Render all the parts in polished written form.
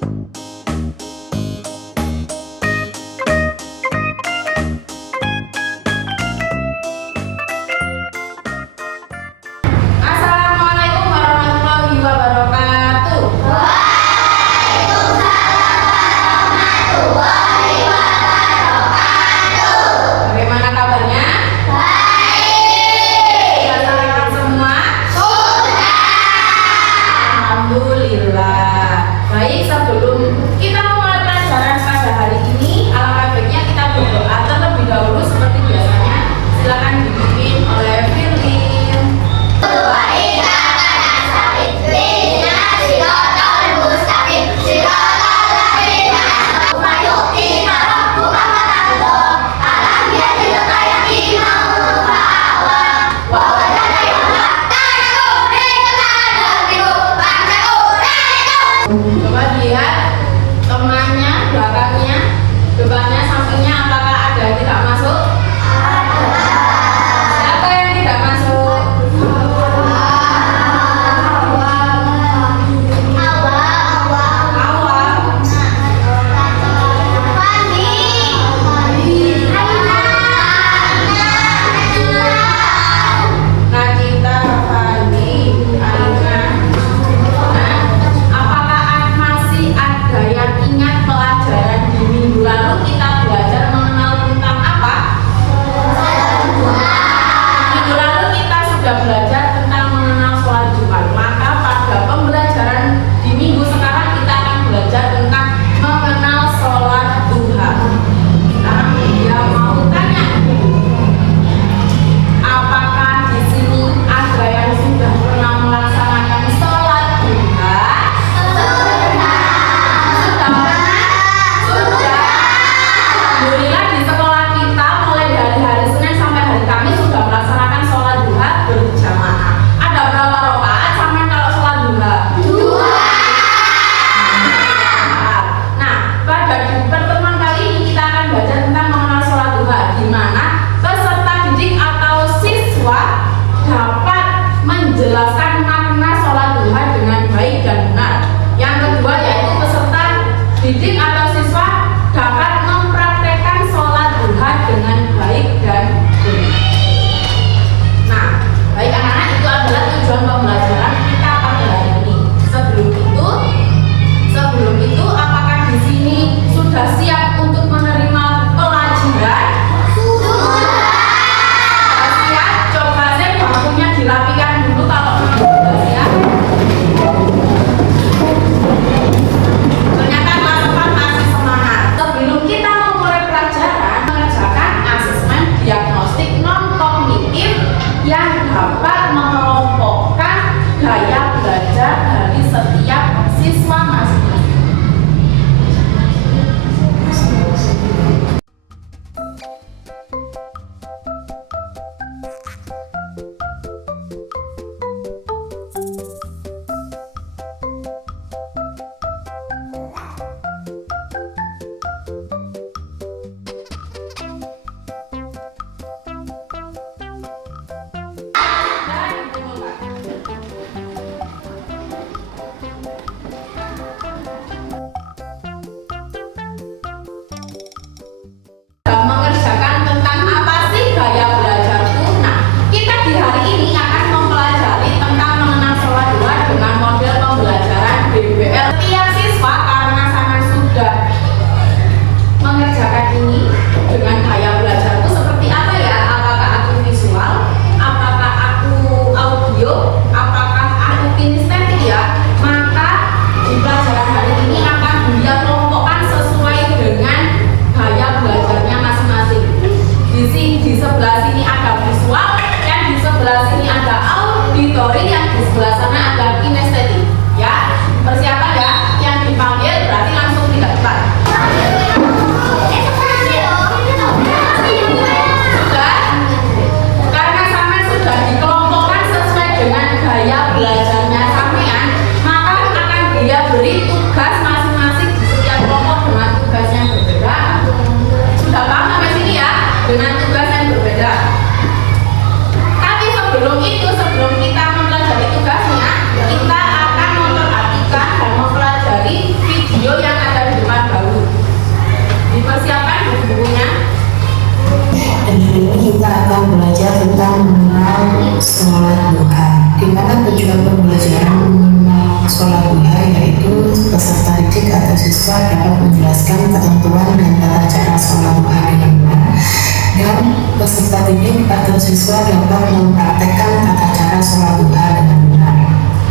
Assalamualaikum warahmatullahi wabarakatuh. Bagaimana kabarnya? Sudah sarapan semua? Alhamdulillah. Baik, sebelum kita mulai pelajaran pada hari ini, alangkah baiknya kita berdoa terlebih dahulu seperti biasanya. Silakan dipimpin oleh Firlin. Coba lihat temannya, belakangnya, depannya, sampingnya, apakah ada yang tidak masuk? Siapa yang tidak masuk? Awal. Nagita, Fandi, Alina. Apakah masih ada yang ingat pelajaran di minggu lalu kita belajar mengenal tentang apa? Bagaimana tujuan pembelajaran mengenal sholat duha, yaitu peserta didik atau siswa dapat menjelaskan ketentuan dan tata cara sholat duha dengan benar, dan peserta didik atau siswa dapat mempraktekkan tata cara sholat duha dengan benar.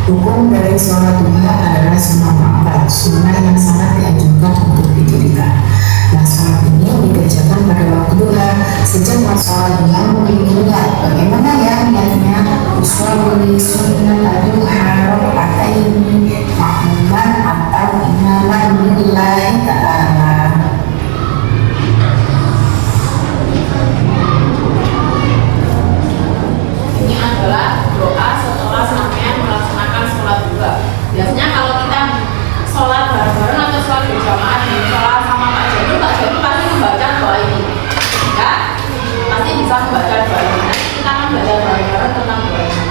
Hukum dari sholat duha adalah sunnah muakkad, sunnah yang sangat dianjurkan untuk didirikan. Nah, sholat ini dikerjakan pada waktu duha. Sejak sholat duha memiliki niat. Bagaimana ya niatnya? Usolli sunnat duha raka'ataini makmuman atau imaman lillahi ta'ala. Ini adalah doa setelah sampean melaksanakan sholat duha. Biasanya kalau kita sholat bareng-bareng atau sholat berjamaah di sholat sama Pak Janu pasti membaca doa ini, ya, pasti bisa membaca doa ini. Nanti kita akan baca bareng-bareng tentang doa ini.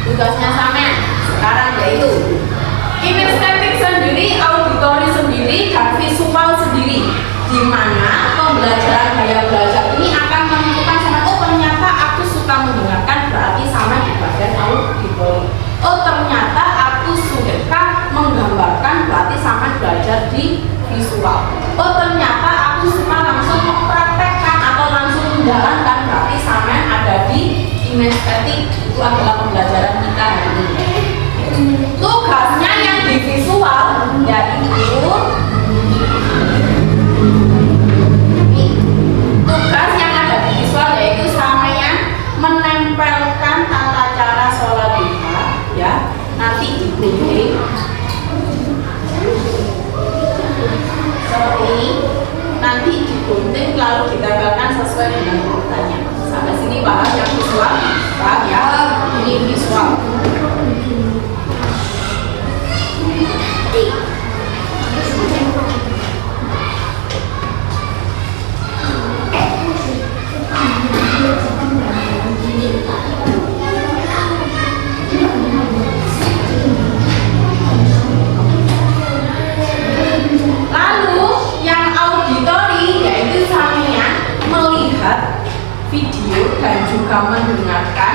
Tugasnya sampean sekarang yaitu kinestetik sendiri, auditori sendiri, dan visual sendiri, di mana pembelajaran gaya belajar ini akan menentukan sama, oh ternyata aku suka mendengarkan, berarti sama di bagian auditori. Oh ternyata aku suka menggambarkan, berarti sama belajar di visual. Oh ternyata aku suka langsung mempraktekkan atau langsung menjalankan, berarti sama ada di kinestetik. Itu adalah pembelajaran kita hari ini. Tugasnya yang di visual yaitu tugas yang ada di visual yaitu sampean menempelkan tata cara sholat duha, ya, nanti digunting seperti ini, nanti digunting lalu ditempelkan sesuai dengan urutannya. Sampai sini paham yang visual? Paham ya? Ini visual. Lalu yang auditori yaitu sampean melihat video dan juga mendengarkan,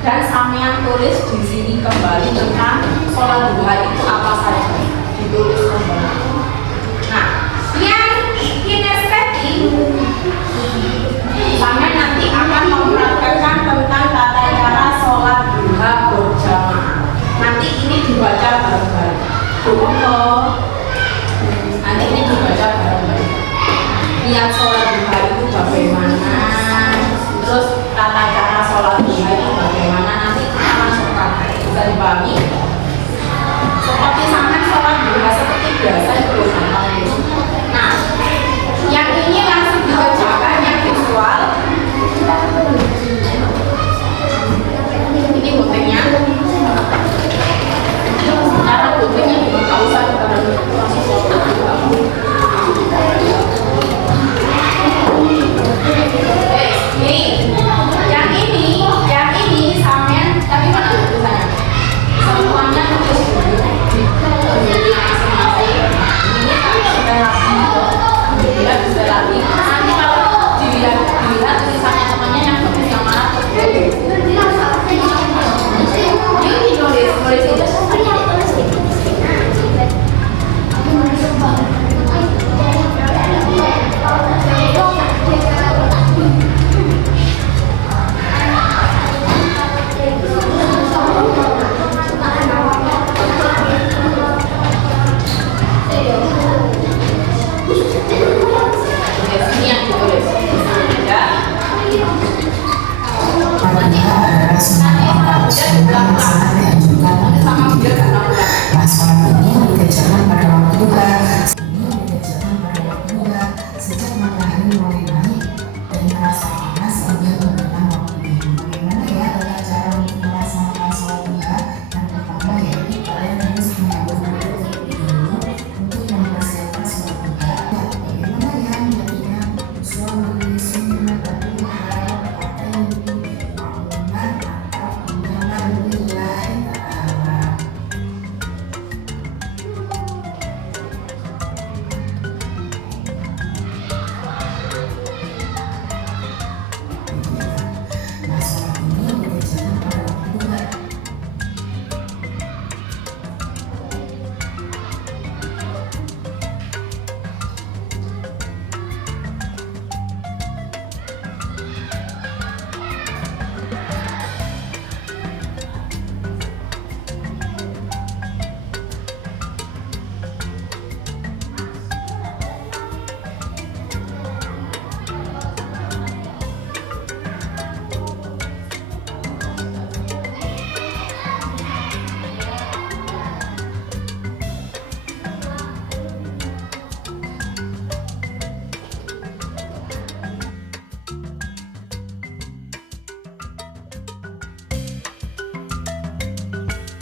dan sampean tulis di sini kembali tentang sholat duha itu apa saja, ditulis kembali. Nah, yang kinestetik sampean nanti akan mempraktekkan tentang tata cara sholat duha berjamaah. Nanti ini dibaca bareng-bareng. Nanti ini dibaca bareng-bareng. Niat sholat duha itu bagaimana? Terus tata cara sholat duha itu bagaimana, nanti kita masukkan, bisa dipahami seperti sama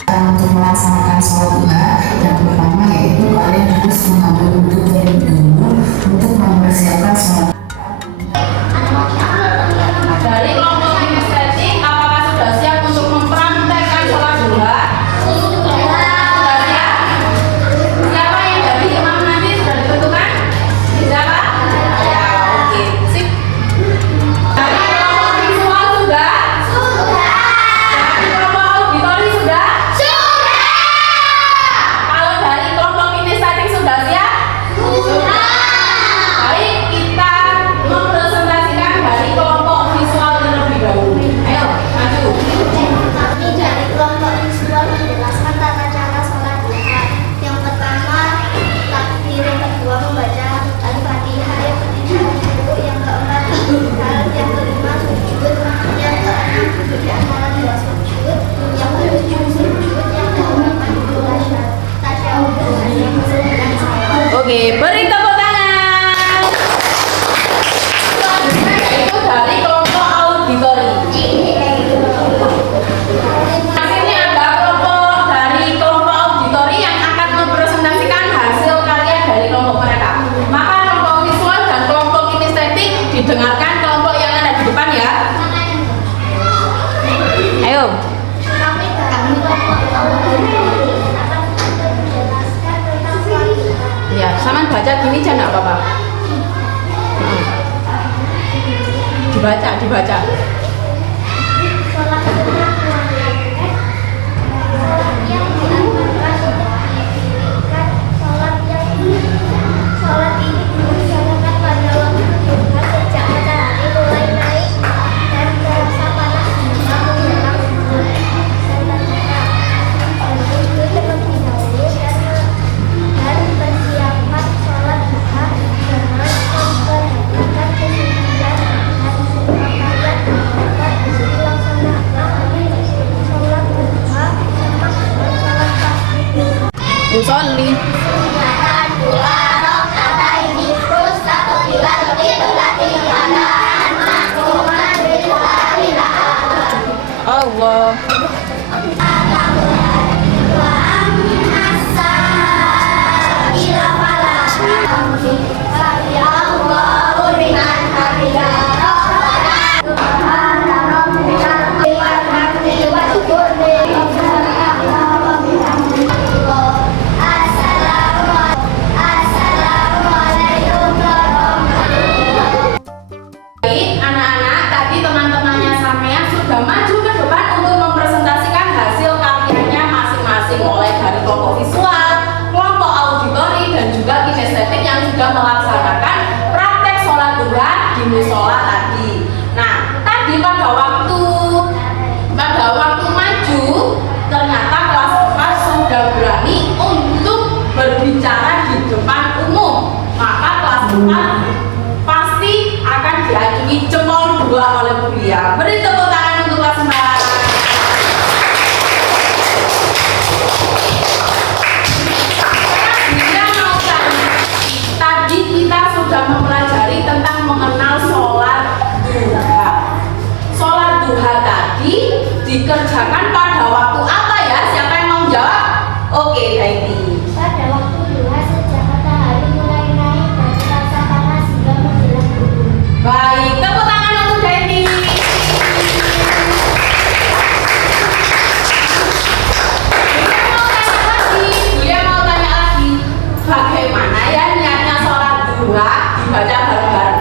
Untuk melaksanakan sholat duha, yang pertama yaitu kalian harus mengambil wudhu terlebih dahulu untuk mempersiapkan sholat. Dari kelompok kinestetik, apakah sudah siap untuk mempraktekkan sholat duha? Sudah siap? Siapa yang jadi imam nanti sudah ditentukan? Siapa? Ya, oke, sip. Dari kelompok visual sudah? Dari kelompok auditori sudah? Kalau dari kelompok kinestetik sudah siap? Baik, kita mempresentasikan dari kelompok visual terlebih dahulu. Ayo, maju. Kami dari kelompok visual menjelaskan tata cara sholat duha. Yang pertama, takbir. Yang kedua, membaca Al-Fatihah. Yang ketiga, rukuk. Yang keempat, i'tidal. Yang kelima, sujud. Yang keenam, duduk di antara dua sujud. Yang ketujuh, sujud. Yang kedelapan, tasyahud. Yang kesembilan, salam. Oke, beri tepuk tangan. Selanjutnya yaitu dari kelompok auditori. Nah, sini ada kelompok dari kelompok auditori yang akan mempresentasikan hasil karya dari kelompok mereka. Maka kelompok visual dan kelompok kinestetik didengarkan kelompok yang ada di depan ya. Ayo. Kami dari kelompok auditori akan menjelaskan tentang sholat duha. Ya, sama baca gini aja enggak apa-apa. Dibaca. Sholat duha sholat yang dianjurkan untuk didirikan. Sholat ini dilaksanakan pada waktu duha sejak matahari mulai naik dan terasa panas hingga menjelang maghrib. Itu terlebih dahulu dan persiapan sholat duha dengan memperhatikan kesucian dan supaya dapat dilaksanakan sholat duha sama sholat tahajud. Musolli. Allah. Baik, anak-anak, tadi teman-temannya Samea sudah maju ke depan untuk mempresentasikan hasil karyanya masing-masing, mulai dari kelompok visual, kelompok auditori, dan juga kinestetik yang sudah melaksanakan praktek sholat duha di musola tadi. Nah, tadi pada waktu maju, ternyata kelas 4 sudah berani untuk berbicara di depan umum. Maka kelas 4 pasti akan diacungi jempol 2 oleh Bu Lia. Beri tepuk tangan untuk kelas 4. Dia mau tanya, tadi kita sudah mempelajari tentang mengenal sholat duha. Sholat duha tadi dikerjakan pada waktu apa ya? Siapa yang mau jawab? Oke, Daiti. Pada waktu duha sejak matahari mulai naik dan terasa panas hingga menjelang maghrib. Baik, tepuk tangan untuk Daiti. Dia mau tanya lagi, bagaimana ya niatnya sholat duha dibaca bareng-bareng?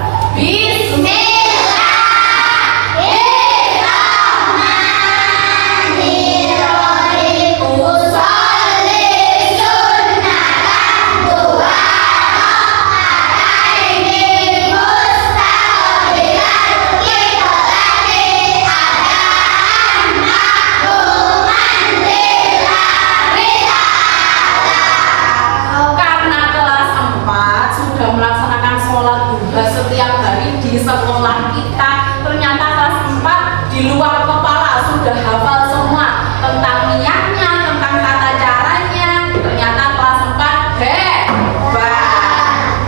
Karena kelas 4 sudah melaksanakan sholat duha setiap hari di sekolah kita, ternyata kelas 4 di luar kepala sudah hafal semua tentang niatnya, tentang tata caranya. Ternyata kelas 4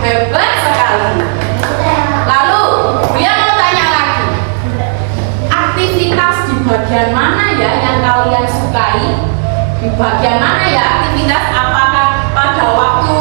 hebat sekali. Lalu dia mau tanya lagi, aktivitas di bagian mana ya yang kalian sukai? Di bagian mana ya aktivitas? Apakah pada waktu